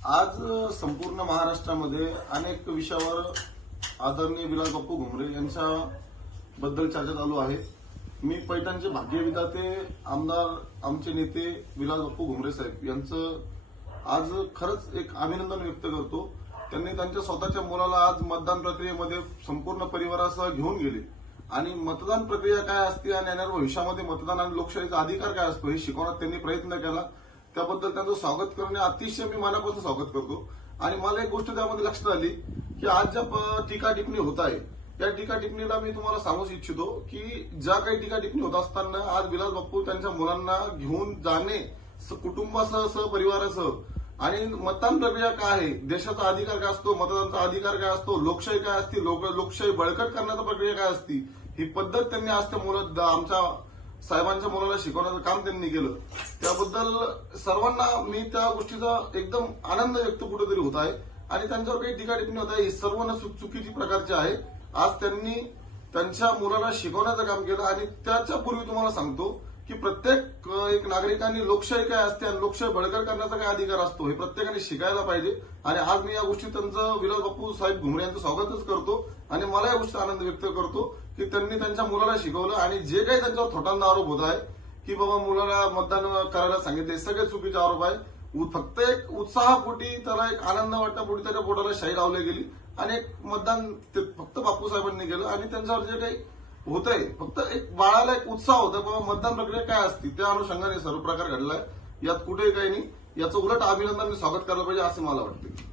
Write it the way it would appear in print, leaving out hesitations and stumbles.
आज संपूर्ण महाराष्ट्रामध्ये अनेक विषयावर आदरणीय विलास बापू घुमरे यांच्या बद्दल चर्चा चालू आहे। मी पैठणचे भाग्यविधाते आमदार आमचे नेते विलास बापू घुमरे साहेब यांचं आज खरंच एक अभिनंदन व्यक्त करतो। त्यांनी त्यांच्या स्वतःच्या मुलाला आज मतदान प्रक्रियेमध्ये संपूर्ण परिवारासह घेऊन गेले आणि मतदान प्रक्रिया काय असते आणि येणाऱ्या भविष्यामध्ये मतदान आणि लोकशाहीचा अधिकार काय असतो हे शिकवण्यात त्यांनी प्रयत्न केला। त्याबद्दल त्यांचं स्वागत करणे अतिशय मी मनापासून स्वागत करतो। आणि मला एक गोष्ट त्यामध्ये लक्षात आली की आज ज्या टीका टिप्पणी होत आहे त्या टीका टिप्पणीला मी तुम्हाला सांगू इच्छितो की ज्या काही टीका टिप्पणी होत असताना आज विलास बापू त्यांच्या मुलांना घेऊन जाणे कुटुंबासह सहपरिवारासह आणि मतदान प्रक्रिया काय आहे, देशाचा अधिकार काय असतो, मतदानाचा अधिकार काय असतो, लोकशाही काय असते, लोकशाही बळकट करण्याची प्रक्रिया काय असती, ही पद्धत त्यांनी आज त्या मुलं आमच्या साहेबांच्या मुलाला शिकवण्याचं काम त्यांनी केलं। त्याबद्दल सर्वांना मी त्या गोष्टीचा एकदम आनंद व्यक्त कुठेतरी होत आहे आणि त्यांच्यावर काही टीका टिप्पणी होत आहे ही सर्व चुकीची प्रकारची आहे। आज त्यांनी त्यांच्या मुलाला शिकवण्याचं काम केलं आणि त्याच्या पूर्वी तुम्हाला सांगतो की प्रत्येक एक नागरिकांनी लोकशाही काय असते आणि लोकशाही बळकट करण्याचा काय अधिकार असतो हे प्रत्येकाने शिकायला पाहिजे। आणि आज मी या गोष्टीत त्यांचं विलास बापू साहेब घुमरे यांचं स्वागतच करतो आणि मला या गोष्टीचा आनंद व्यक्त करतो की त्यांनी त्यांच्या मुलाला शिकवलं आणि जे काही त्यांच्यावर थोटांदा आरोप होत आहे की बाबा मुलाला मतदान करायला सांगितले सगळे चुकीचे आरोप आहे। फक्त एक उत्साहापोटी त्याला एक आनंद वाटण्यापोटी त्याच्या पोटाला शाई लावली गेली आणि एक मतदान फक्त बापू साहेबांनी केलं आणि त्यांच्यावर जे काही होतंय फक्त एक बाळाला एक उत्साह होता बाबा मतदान प्रक्रिया काय असते त्या अनुषंगाने सर्व प्रकार घडलाय। यात कुठेही काही नाही, याचं उलट अभिनंदन स्वागत करायला पाहिजे असे मला वाटते।